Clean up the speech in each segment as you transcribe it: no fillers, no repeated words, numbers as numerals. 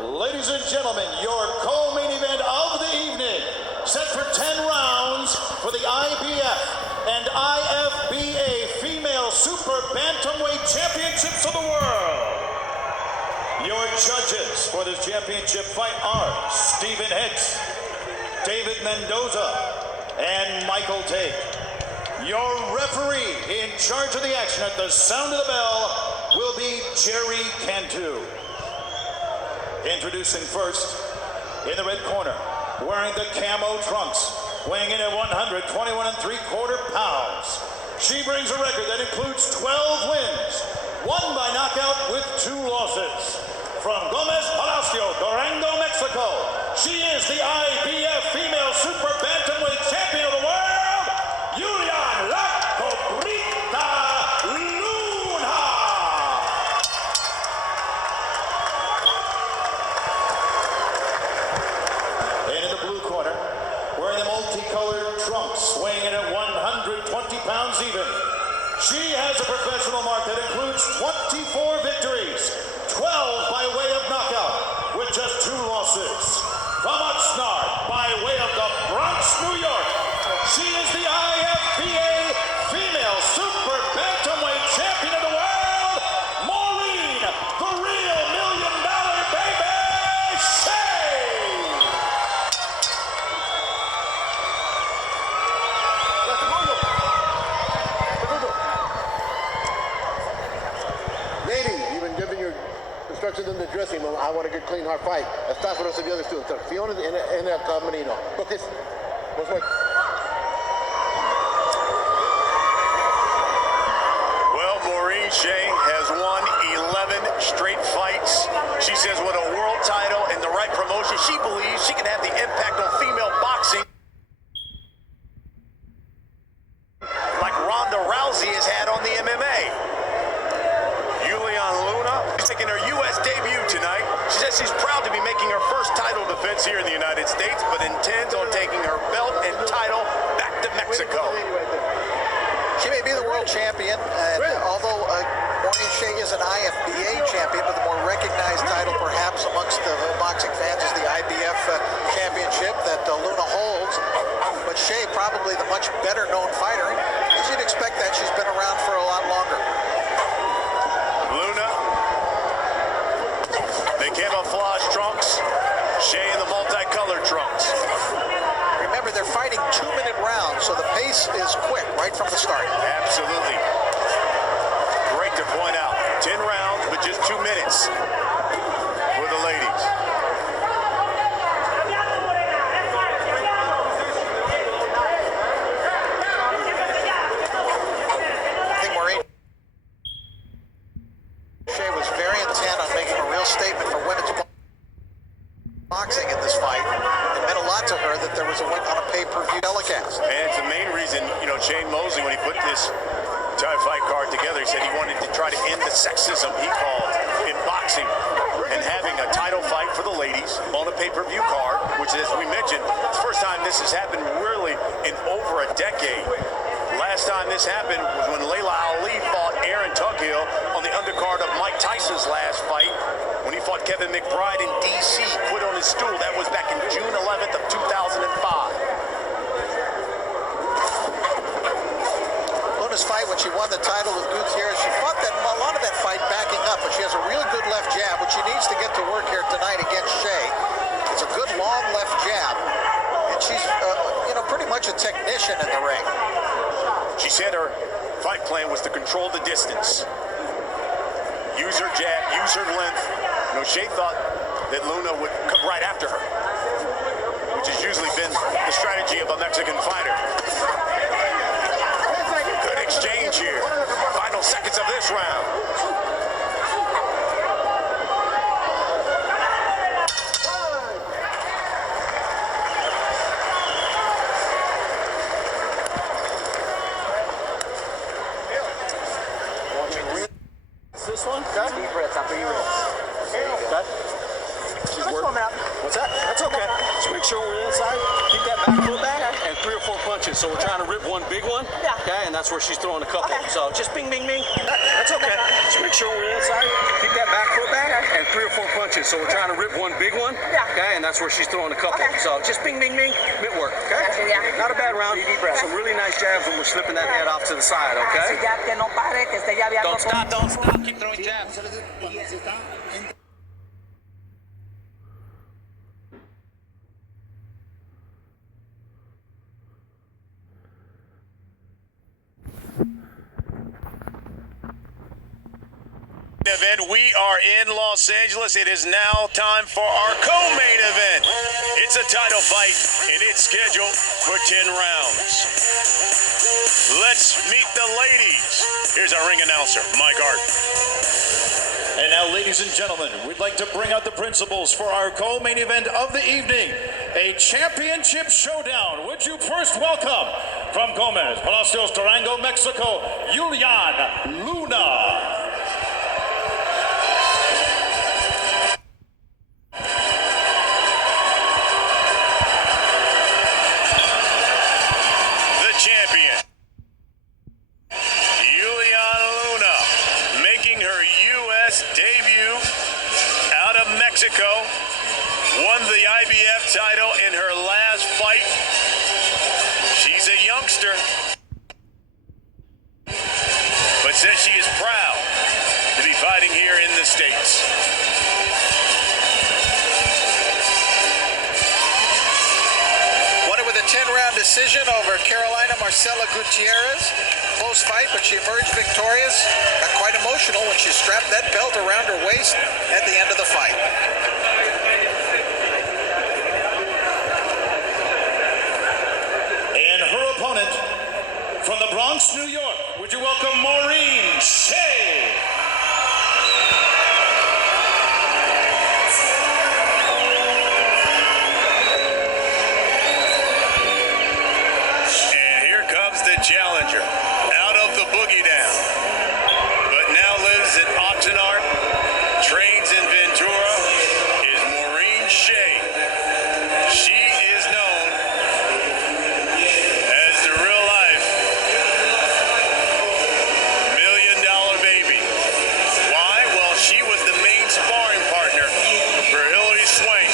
Ladies and gentlemen, your co-main event of the evening, set for 10 rounds for the IBF and IFBA Female Super Bantamweight Championships of the world. Your judges for this championship fight are Stephen Hicks, David Mendoza, and Michael Tate. Your referee in charge of the action at the sound of the bell will be Jerry Cantu. Introducing first, in the red corner, wearing the camo trunks, weighing in at 121 3/4 pounds. She brings a record that includes 12 wins, one by knockout with 2 losses. From Gomez Palacio, Durango, Mexico, she is the IBF Female Super Bantamweight Champion of the world, Yuhlian La Cobrita Luna. And in the blue corner, wearing the multicolored trunks, weighing in at 120 pounds even, she has a professional mark that includes 24 victories, 12 by way of knockout, with just 2 losses. From Oxnard, by way of the Bronx, New York, she is the IFBA Female Super Bantamweight Champion of the world, Maureen, the real $1 million baby, Shea! Lady, you've been giving your instructions in the dressing room. I want a good, clean, hard fight. Estás con los servidores tú. Fiona en el camerino. Porque es... Well, Maureen, Shea has won 11 straight fights. She says with a world title and the right promotion, she believes she can have the impact on female boxing like Ronda Rousey has had on the MMA. Yuhlian is making her U.S. debut tonight. She says she's proud to be making her first title defense here in the United States, but intends on taking her belt and title back to Mexico. She may be the world champion, and although Maureen Shea is an IFBA champion, but the more recognized title perhaps amongst the boxing fans is the IBF championship that Luna holds. But Shea, probably the much better known fighter, and you'd expect that she's been around for a lot longer. Luna, the camouflage trunks, Shea in the multicolored trunks. Remember, they're fighting 2-minute rounds, so the pace is quick right from the start. Absolutely. Great to point out. 10 rounds with just 2 minutes for the ladies. I think Maureen Shea was very intent on making a real statement for women's boxing in this fight. It meant a lot to her that there was a win on a pay-per-view telecast. And it's the main reason, Shane Mosley, when he put this fight card together, he said he wanted to try to end the sexism, he called, in boxing. And having a title fight for the ladies on a pay-per-view card, which, as we mentioned, it's the first time this has happened really in over a decade. Last time this happened was when Layla Ali fought Aaron Tughill on the undercard of Mike Tyson's last fight, when he fought Kevin McBride in D.C., quit on his stool. That was back in June 11th of 2005. Luna's fight when she won the title with Gutierrez, she fought a lot of that fight backing up, but she has a really good left jab, which she needs to get to work here tonight against Shea. It's a good long left jab, and she's, pretty much a technician in the ring. She said her fight plan was to control the distance. Use her jab, use her length. Shea thought that Luna would come right after her, which has usually been the strategy of a Mexican fighter. Good exchange here. Final seconds of this round. This one? Okay. Deep breaths after you rinse. Okay. She's working. What's that? That's okay. Just make sure we're inside. Keep that back foot back and 3 or 4 punches. So we're trying to rip one big one. Yeah. Okay, and that's where she's throwing a couple. Okay. So just bing, bing, bing. That's okay. Just make sure we're inside. Keep that back foot back and 3 or 4 punches. matches, so we're trying to rip one big one. Yeah. Okay, and that's where she's throwing a couple. Okay. So just bing, bing, bing, mitt work. Okay. Gotcha, yeah. Not a bad round. Deep breath. Some really nice jabs when we're slipping that head off to the side. Okay. Así ya que no pare, que esté llaveando. Don't stop. Don't stop. Keep throwing jabs. Event. We are in Los Angeles. It is now time for our co-main event. It's a title fight, and it's scheduled for 10 rounds. Let's meet the ladies. Here's our ring announcer, Mike Art. And now, ladies and gentlemen, we'd like to bring out the principals for our co-main event of the evening, a championship showdown. Would you first welcome from Gomez, Palacios, Durango, Mexico, Yuhlian Luna. Champion Yuhlian Luna, making her U.S. debut out of Mexico, won the IBF title in her last fight. She's a youngster, but says she is proud to be fighting here in the States. With a 10-round decision over Carolina Marcela Gutierrez. Close fight, but she emerged victorious. Got quite emotional when she strapped that belt around her waist at the end of the fight. And her opponent from the Bronx, New York, would you welcome Maureen Shea. Challenger out of the boogie down, but now lives in Oxnard, trains in Ventura, is Maureen Shea. She is known as the real life $1 million baby. Why? Well, she was the main sparring partner for Hilary Swank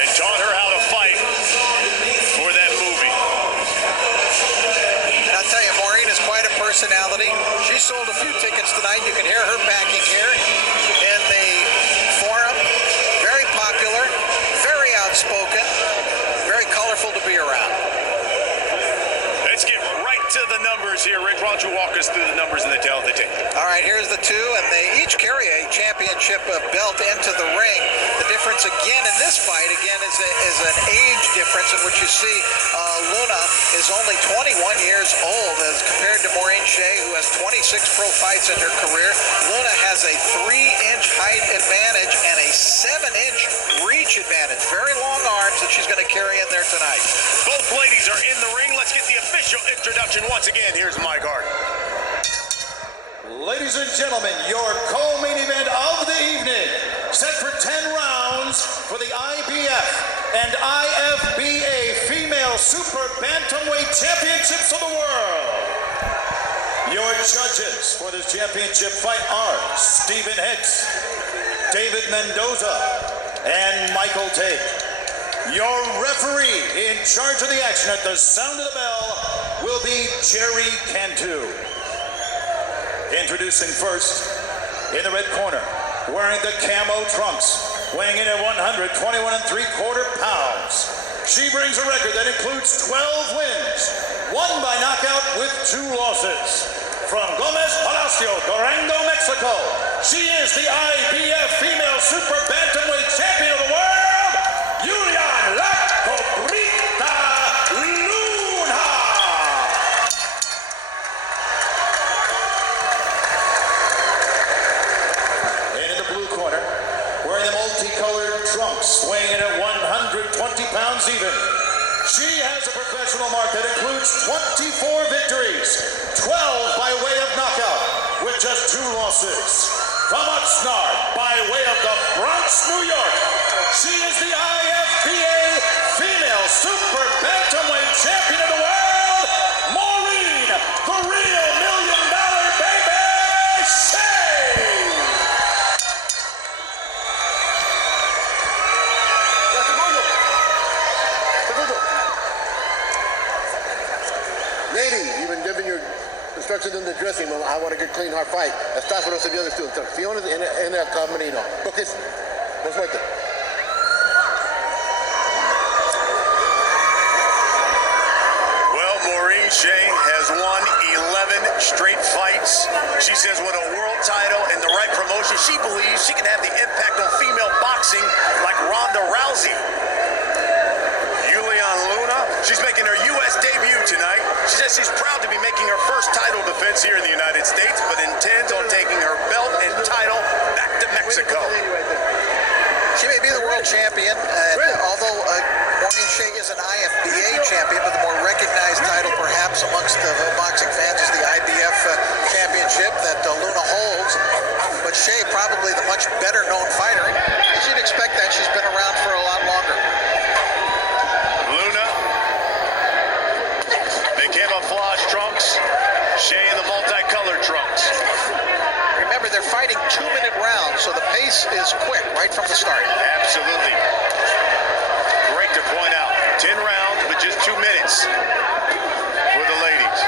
and taught her how to fight for that movie. I'll tell you, Maureen is quite a personality. She sold a few tickets tonight. You can hear her backing here in the forum. Very popular, very outspoken, very colorful to be around. Let's get right to the numbers here. Rick, why don't you walk us through the numbers and the tale of the tape? All right, here's the two, and they each carry a championship belt into the ring. The difference again in this fight, is an age difference in which you see Luna is only 21 years old as compared to Maureen Shea, who has 26 pro fights in her career. Luna has a 3-inch height advantage and a 7-inch reach advantage. Very long arms that she's going to carry in there tonight. Both ladies are in the ring. Let's get the official introduction once again. Here's Mike Hart. Ladies and gentlemen, your co-main event of the evening, set for 10 rounds for the IBF and IFBA Female Super Bantamweight Championships of the world. Your judges for this championship fight are Stephen Hicks, David Mendoza, and Michael Tate. Your referee in charge of the action at the sound of the bell will be Jerry Cantu. Introducing first, in the red corner, wearing the camo trunks, weighing in at 121 3/4 pounds. She brings a record that includes 12 wins, one by knockout with 2 losses. From Gomez, Palacios, Durango, Mexico, she is the IBF Female Super Bantamweight Champion of the world, Yuhlian La Cobrita Luna. And in the blue corner, wearing the multicolored trunks, weighing in at 120 pounds even, she has a professional mark that includes 24 victories, 12 by way of knockout, with just 2 losses. From Oxnard, by way of the Bronx, New York, she is the IFBA Female Super Bantamweight Champion of the world, Maureen, the real $1 million baby, Shea. the dressing room, I want a good, clean, hard fight. Estáforo se vio de su instrucciones en el camerino. Porque es muy fuerte. Well, Maureen Shea has won 11 straight fights. She says with a world title and the right promotion, she believes she can have the impact on female boxing like Ronda Rousey. Yuhlian Luna, she's making her U.S. debut tonight. She says she's proud to be making her first title defense here in the United States, but intends on taking her belt and title back to Mexico. She may be the world champion, although Maureen Shea is an IFBA champion, but the more recognized title perhaps amongst the boxing fans is the IBF championship that Luna holds. But Shea probably the much better known fighter. As you'd expect that, she's been around for a lot longer. Luna, the camouflage trunks, Shea in the multicolored trunks. Remember, they're fighting 2-minute rounds, so the pace is quick right from the start. Absolutely. Great to point out. 10 rounds, but just 2 minutes for the ladies.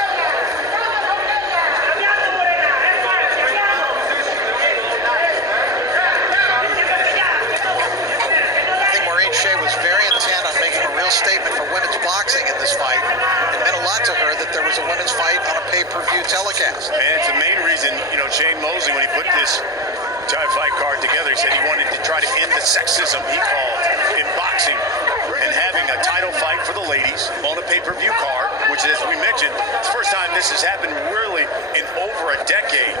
I think Maureen Shea was very intent on making a real statement for women's boxing in this fight. It meant a lot to her that there was a women's fight on a pay-per-view telecast. And it's the main reason, Shane Mosley, when he put this Thai fight card together, he said he wanted to try to end the sexism he called in boxing, and having a title fight for the ladies on a pay-per-view card, which, as we mentioned, it's the first time this has happened really in over a decade.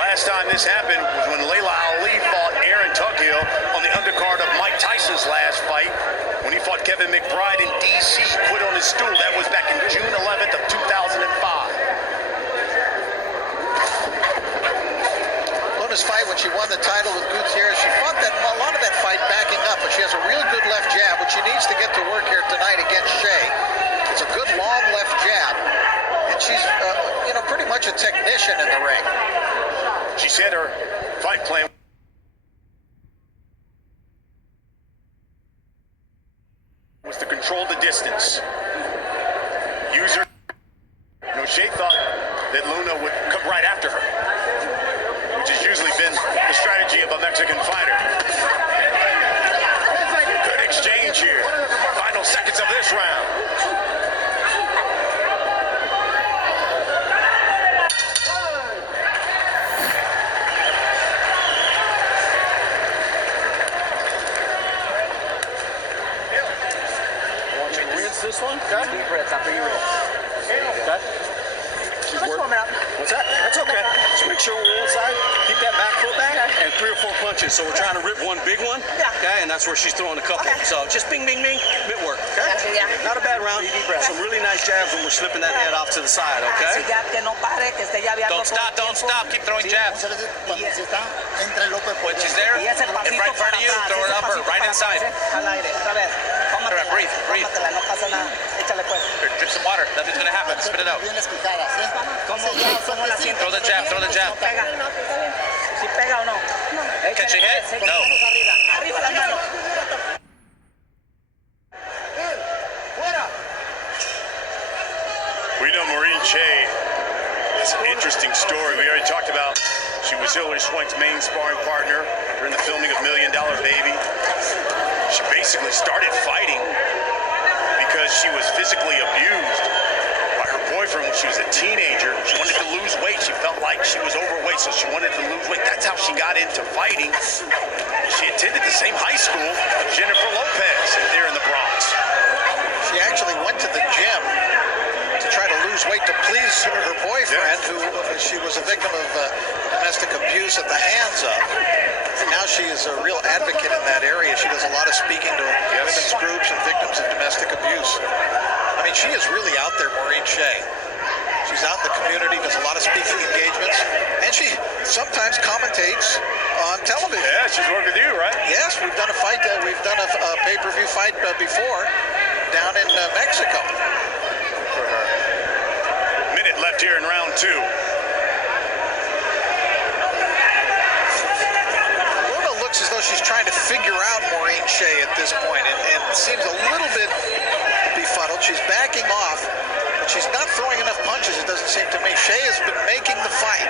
Last time this happened was when Layla Ali fought Aaron Tughill on the undercard of Mike Tyson's last fight, when he fought Kevin McBride in D.C., quit on his stool. That was back in June 11th of 2005. Luna's fight when she won the title with Gutierrez, she fought a lot of that fight backing up, but she has a real good left jab, which she needs to get to work here tonight against Shea. It's a good long left jab, and she's pretty much a technician in the ring. She said her fight plan was to control the distance. Use her. Shea thought that Luna would come right after her, which has usually been the strategy of a Mexican fighter. Good exchange here. Final seconds of this round. This one? Okay. Deep breaths after you rinse. Okay. She's Let's warm it up. What's that? That's okay. Just make sure we're inside. Keep that back foot back and 3 or 4 punches. So we're trying to rip one big one. Yeah. Okay, and that's where she's throwing a couple. Okay. So just bing, bing, bing. Mitt work. Okay. Yeah. Not a bad round. Some really nice jabs when we're slipping that head off to the side. Okay. Si ya que no pare, que esté llaveando Don't todo stop. el Don't tiempo. stop. Keep throwing jabs. When she's there, Y ese in pasito right in front of you, para atrás, throw it ese up her pasito right para inside. atrás, al aire, otra vez. Tómatela, Breathe. tómatela, no pasa nada. Échale pues. Here, drip some water. Nothing's gonna happen. Spit it out. ¿Cómo la sientes? Throw the jab. Throw the jab. Si pega. Si pega o no. Catching hit? Con las No. manos arriba. Arriba las manos. We know Maureen Shea is an interesting story. We already talked about she was Hillary Swank's main sparring partner during the filming of $1 Million Baby. She basically started fighting because she was physically abused by her boyfriend when she was a teenager. She wanted to lose weight. She felt like she was overweight, so she wanted to lose weight. That's how she got into fighting. She attended the same high school as Jennifer Lopez there in the Bronx. She actually went to the gym to try to lose weight to please her boyfriend, who she was a victim of domestic abuse at the hands of. And now she is a real advocate in that area. She does a lot of speaking to women's groups and victims of domestic abuse. I mean, she is really out there, Maureen Shea. She's out in the community, does a lot of speaking engagements, and she sometimes commentates on television. Yeah, she's worked with you, right? Yes, we've done a fight. We've done a pay-per-view fight before down in Mexico. For her. Minute left here in round 2. Luna looks as though she's trying to figure out Maureen Shea at this point, and seems a little bit befuddled. She's backing off, but but she's not throwing enough punches, it doesn't seem to me. Shea has been making the fight.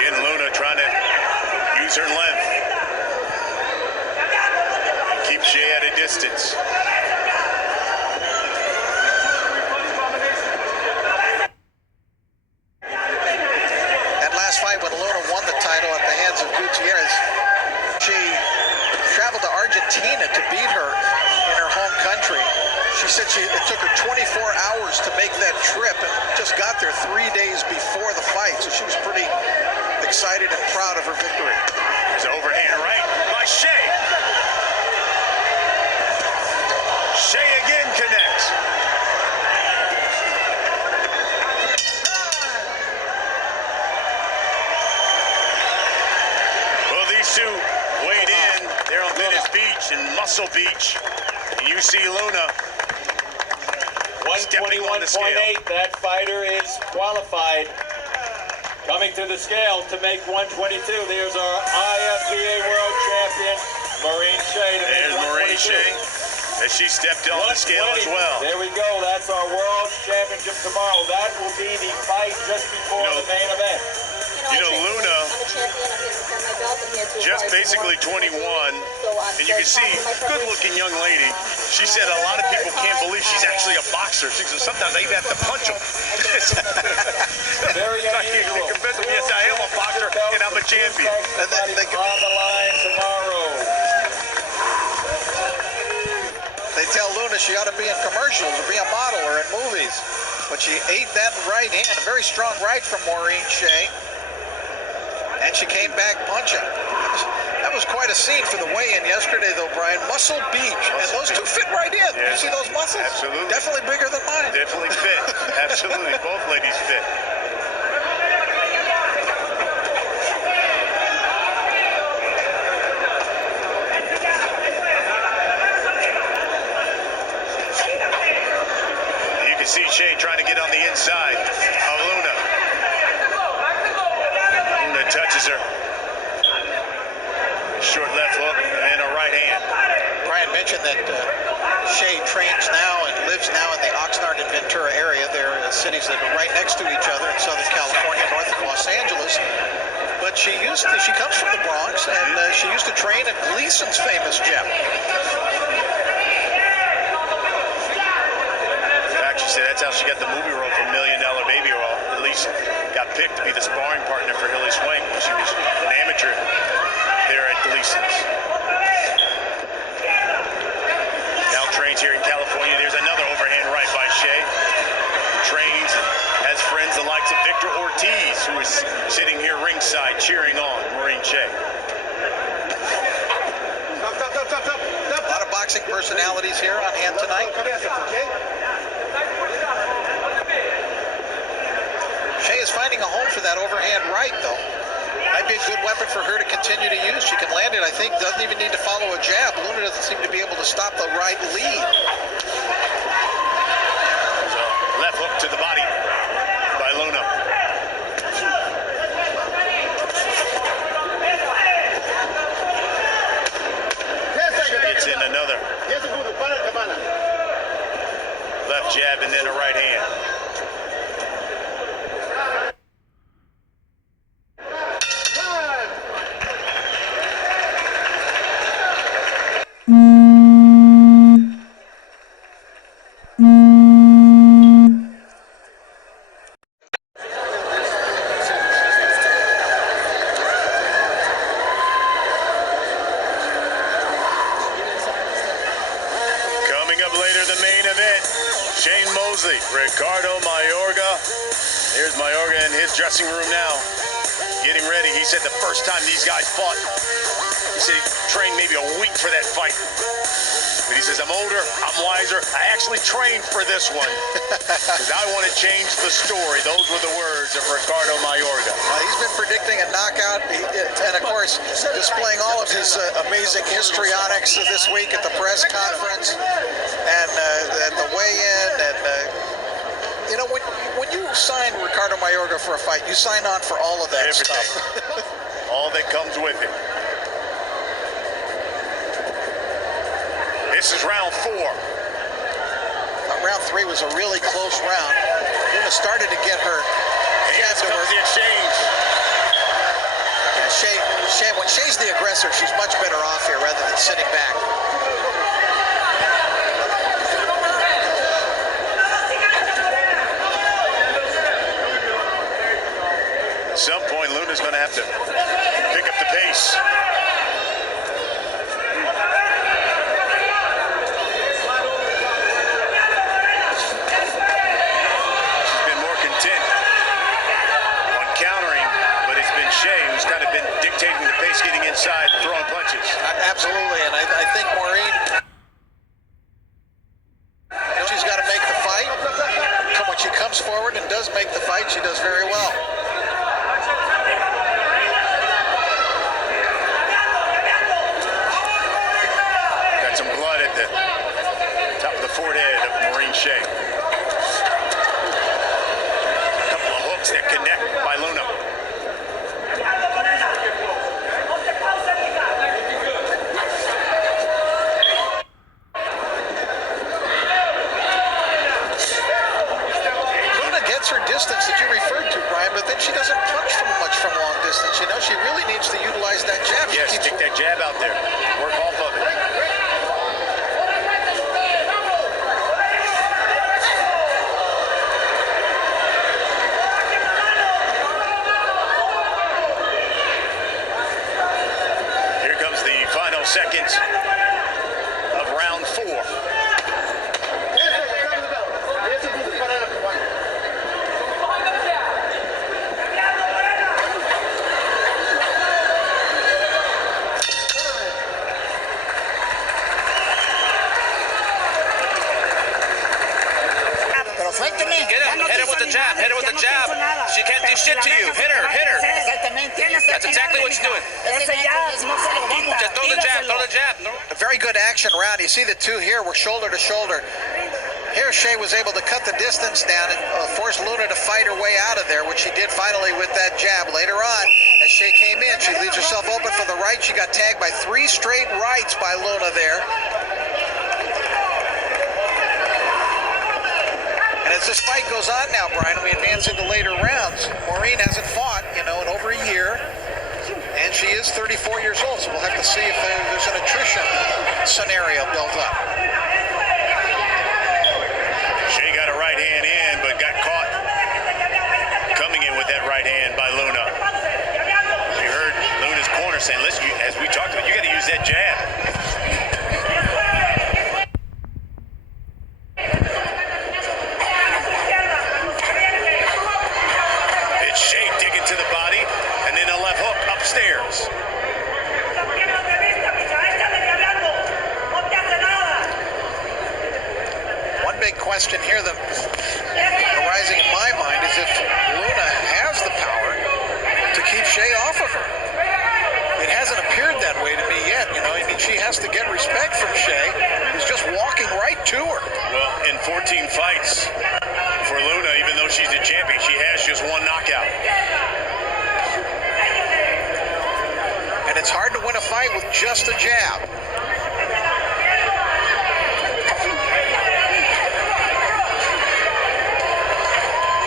Again, Luna trying to use her length and keep Shea at a distance. That last fight when Luna won the title at the hands of Gutierrez, she traveled to Argentina to beat her in her home country. She said it took her 24 hours to make that trip and just got there 3 days before the fight. So she was pretty excited and proud of her victory. There's an overhand right by Shea. Shea again connects. Well, these two weighed in. They're on Venice Beach and Muscle Beach. And you see Luna stepping on the scale. 121.8, that fighter is qualified. Coming to the scale to make 122. There's our IFBA World Champion, Maureen Shea. There's Maureen Shea as she stepped on the scale as well. There we go. That's our World Championship tomorrow. That will be the fight just before the main event. You know, Luna, just basically 21, and you can see, good-looking young lady. She said a lot of people can't believe she's actually a boxer. She said sometimes I even have to punch them. Very unusual. Convince them, yes, I am a boxer, and I'm a champion. And then they on the line tomorrow. They tell Luna she ought to be in commercials or be a model or in movies. But she ate that right hand, a very strong right from Maureen Shea. And she came back punching. That was quite a scene for the weigh-in yesterday, though, Brian. Muscle Beach. And those two fit right in. Yeah. You see those muscles? Absolutely. Definitely bigger than mine. Definitely fit. Absolutely. Both ladies fit. You can see Shea trying to get on the inside of Luna. Luna touches her. Short left hook and a right hand. Brian mentioned that Shea trains now and lives now in the Oxnard and Ventura area. They're cities that are right next to each other in Southern California, north of Los Angeles. But she comes from the Bronx, and she used to train at Gleason's famous gym. In fact, she said that's how she got the movie role for $1 Million Baby, or at least got picked to be the sparring partner for Hilly Swank when she was an amateur there at Gleason's. Now trains here in California. There's another overhand right by Shea. Trains and has friends the likes of Victor Ortiz, who is sitting here ringside cheering on Maureen Shea. A lot of boxing personalities here on hand tonight. Shea is finding a home for that overhand right, though. Might be a good weapon for her to continue to use. She can land it, I think. Doesn't even need to follow a jab. Luna doesn't seem to be able to stop the right lead. There's a left hook to the body by Luna. Gets in another left jab and then a right hand. Ricardo Mayorga. There's Mayorga in his dressing room now, getting ready. He said the first time these guys fought, he said he trained maybe a week for that fight. But he says, I'm older, I'm wiser. I actually trained for this one because I want to change the story. Those were the words of Ricardo Mayorga. He's been predicting a knockout, and of course, displaying all of his amazing histrionics this week at the press conference and the weigh-in. And you know, when you sign Ricardo Mayorga for a fight, you sign on for all of that stuff. All that comes with it. This is round 4. Round 3 was a really close round. Luna started to get her jab to work. The exchange. Yeah, Shea, when Shea's the aggressor, she's much better off here rather than sitting back. At some point, Luna's going to have to pick up the pace. She's been more content on countering, but it's been Shea who's kind of been dictating the pace, getting inside, throwing punches. Absolutely, and I think Maureen, she's got to make the fight. When she comes forward and does make the fight, she does very well. Got some blood at the top of the forehead of Maureen Shea. A couple of hooks that connect by Luna. Her distance that you referred to, Brian, but then she doesn't punch much from long distance. You know, she really needs to utilize that jab. Yes, stick that jab out there. Work off of it. Here comes the final seconds of round 4. Hit her with the jab. Hit her with the jab. She can't do shit to you. Hit her. Hit her. That's exactly what you're doing. Just throw the jab. Throw the jab. A very good action round. You see the two here were shoulder to shoulder. Here, Shea was able to cut the distance down and force Luna to fight her way out of there, which she did finally with that jab. Later on, as Shea came in, she leaves herself open for the right. She got tagged by 3 straight rights by Luna there. And as this fight goes on now, Brian, we advance into later rounds. Maureen hasn't fought, in over a year, and she is 34 years old, so we'll have to see if there's an attrition scenario built up. Shea got a right hand in, but got caught coming in with that right hand by Luna. You heard Luna's corner saying, listen, as we talked about, you got to use that jab. Upstairs. One big question here that arising in my mind is if Luna has the power to keep Shea off of her. It hasn't appeared that way to me yet. She has to get respect from Shea, who's just walking right to her. Well, in 14 fights for Luna, even though she's a champion, she has just 1 knockout. And it's hard to win a fight with just a jab.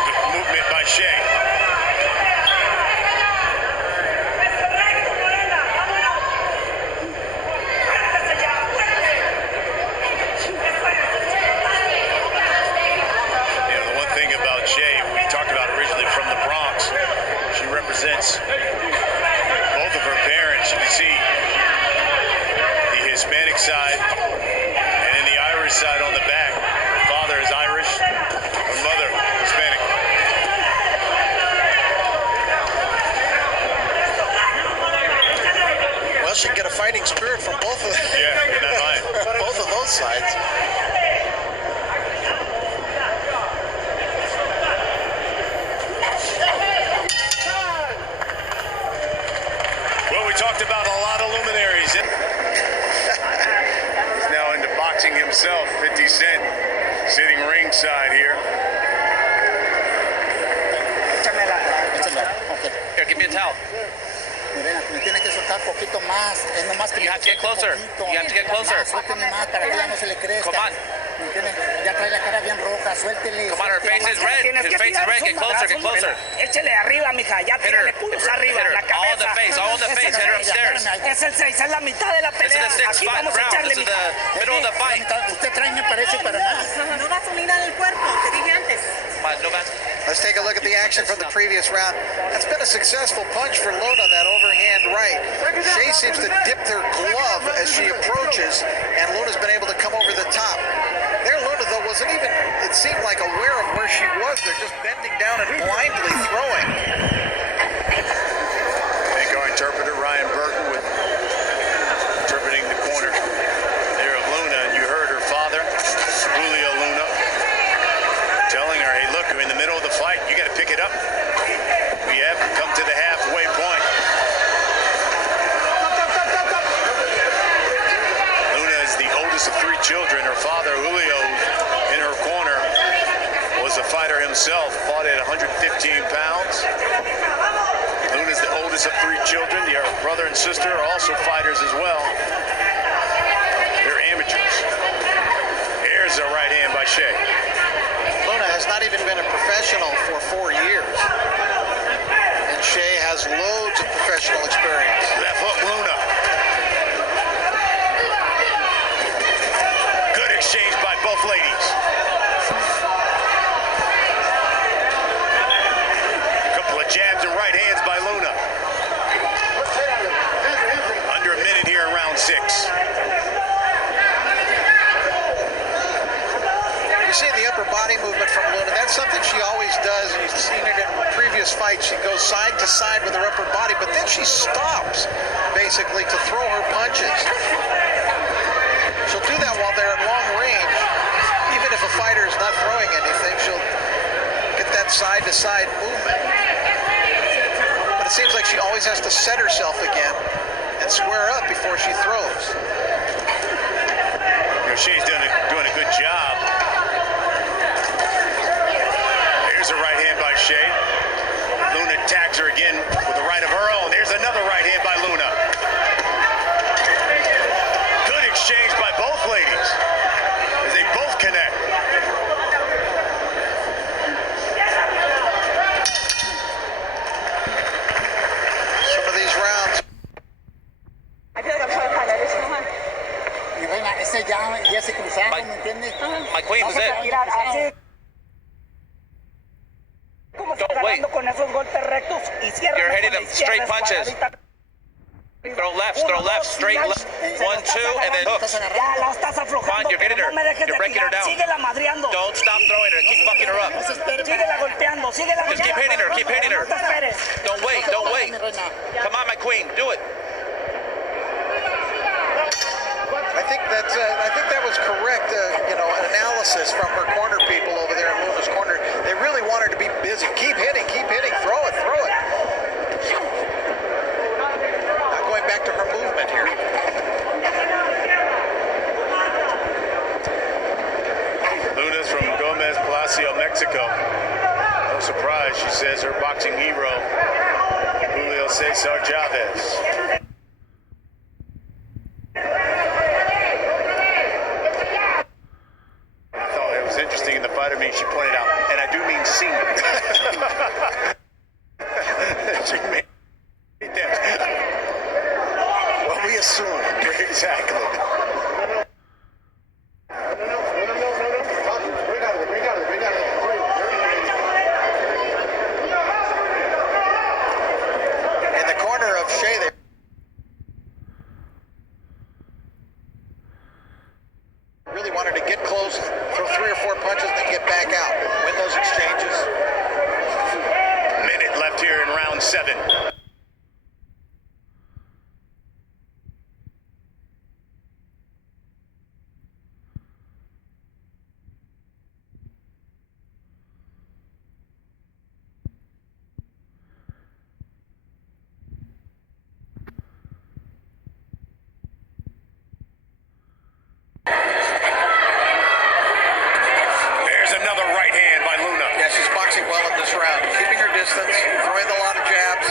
Good movement by Shea. The one thing about Shea, we talked about originally from the Bronx, she represents both of her parents. You can see the Hispanic side and then the Irish side on the back. Her father is Irish, her mother Hispanic. Well, she can get a fighting spirit from both of them. Yeah, you're not lying. Both of those sides. Talked about a lot of luminaries. He's now into boxing himself. 50 Cent sitting ringside here. Here, give me a towel. Me tiene que soltar poquito más. Es nomás que You me have to get closer. poquito. You have to get closer. Más, suélteme más para que ya no se le crezca. Come on. ¿Me entiende? Ya trae la cara bien roja. Suéltele. Come on, her face is red. Tienes His que face is tirar red. Get closer, get closer. Échele arriba, mija. Ya Hit her. tírale puros arriba. Hit her. La cabeza. All in the face, all in the face. Hit her upstairs. Es el 6, es la mitad de la This is pelea. the sixth Aquí fight vamos a round. echarle, This is mija. the middle of the fight. Usted trae, me parece, para nada. No gasolina en el cuerpo, te dije antes. Come on, no bad. Let's take a look at the action from the previous round. That's been a successful punch for Luna, that overhand right. Shea seems to dip their glove as she approaches, and Luna's been able to come over the top. There, Luna, though, wasn't even, it seemed like, aware of where she was. They're just bending down and blindly throwing. Thank our interpreter, Ryan Burton, with interpreting the corner there of Luna. And you heard her father, Julio Luna, telling her, hey, look, we're in the middle of the fight. You got to pick it up. We have come to the halfway point. Luna is the oldest of 3 children. Her father, Julio, in her corner, was a fighter himself, fought at 115 pounds. Luna's the oldest of 3 children. Her brother and sister are also fighters as well. They're amateurs. Here's a right hand by Shea. Luna has not even been a professional for 4 years. And Shea has loads of professional experience. Left hook, Luna. Good exchange by both ladies. Couple of jabs and right hands by Luna. Under a minute here in round 6. You see the upper body movement from Luna. That's something she always does, and you've seen it in previous fights. She goes side to side with her upper body, but then she stops, basically, to throw her punches. She'll do that while they're at long range. Even if a fighter is not throwing anything, she'll get that side-to-side movement. But it seems like she always has to set herself again and square up before she throws. You know, Shea's doing a good job. There's a right hand by Shea. Luna tags her again with a right of her own. There's another right hand by Luna. Good exchange by both ladies as they both connect. Some of these rounds. Mi reina, ese ya se cruzaron, ¿me entiendes? My queen, is it? Mira, así. Como está Don't wait. ganando con esos golpes rectos y cierra You're con hitting la them straight izquierda, punches. escuadradita. Throw left, straight left. 1, 2, and then hooks. Ya la estás aflojando. Come on, you're getting pero her. No me dejes You're de breaking her tirar. down. Síguela madreando. Don't stop throwing her. Keep fucking her up. Síguela golpeando. Síguela Just keep hitting her, keep hitting her. No te esperes. Don't wait, don't wait. Come on, my queen, do it. I think that was correct. An analysis from her corner people over there in Luna's corner. They really want her to be busy. Keep hitting, throw it. Not going back to her movement here. Luna's from Gomez Palacio, Mexico. No surprise, she says her boxing hero, Julio Cesar Chavez. I thought it was interesting in the fighter meet, she pointed out, and I do mean seen. She made that. Well, we assume. Exactly. In the corner of Shea, they really wanted to get close, throw 3 or 4 punches, then get back out, win those exchanges. Minute left here in round 7. There's another right hand by Luna. Yeah, she's boxing well in this round, keeping her distance, throwing a lot of jabs.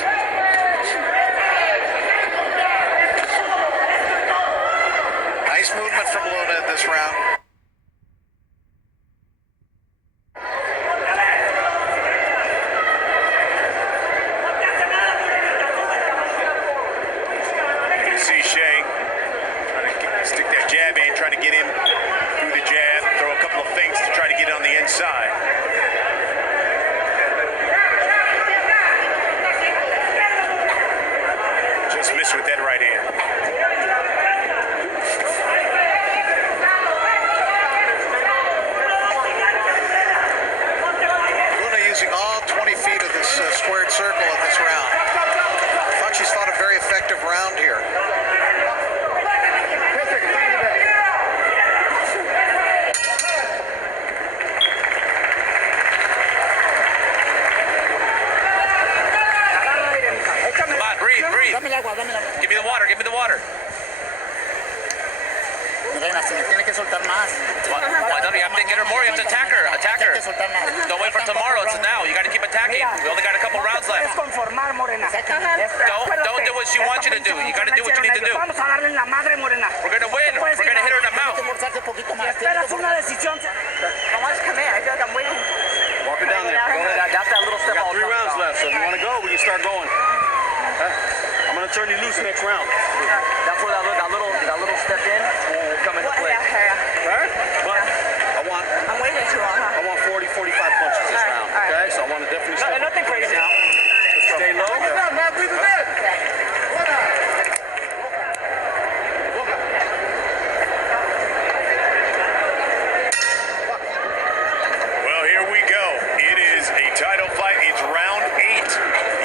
20 feet of this squared circle in this round. I thought she's fought a very effective round here. Come on, breathe. Dame el agua, dame el agua. Give me the water. Mi reina, si me tiene que soltar más. Well, no, you have to get her more. You have to attack her. Hay que soltar más. Don't wait for tomorrow. It's now. You got to keep attacking. We only got a couple rounds Es left. conformar, Morena. Don't do what she wants you to do. You got to do what you need to do. Vamos a darle en la madre, Morena. We're going to win. We're going to hit her in the mouth. Esperas una decisión. I want to come in. I feel like I'm waiting. Walk her down there. That's that little We got 3 rounds left, so if you want to go, we can start going. I'm going to turn you loose next round. That's where that little step in will come into play. Alright? But I'm waiting too long, huh? I want 40, 45 punches this round. Okay? So I want to definitely step Nothing crazy now. Stay low. Well, here we go. It is a title fight. It's round 8.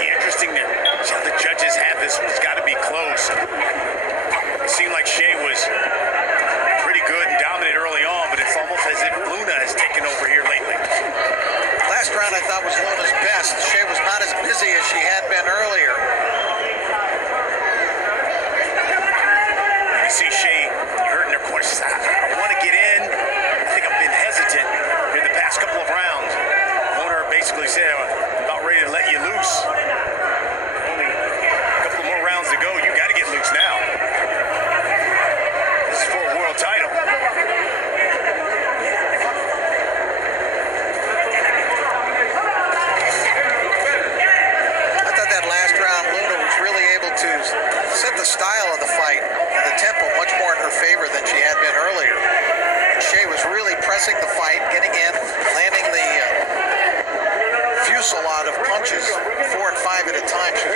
The interesting how the judges have this. It's got to be close. It seemed like Shea was pretty good and dominant early on, but it's almost as if Luna has taken over here lately. Last round I thought was Luna's best. Shea was not as busy as she had been earlier. You see Shea hurting her corner. She says, I want to get in. I think I've been hesitant in the past couple of rounds. Luna basically said, I'm about ready to let you loose. Only a couple more rounds to go. You got to get loose now. This is for a world title. I thought that last round Luna was really able to set the style of the fight and the tempo much more in her favor than she had been earlier. Shea was really pressing the fight, getting in, landing the fusillade of punches 4 and 5 at a time. She was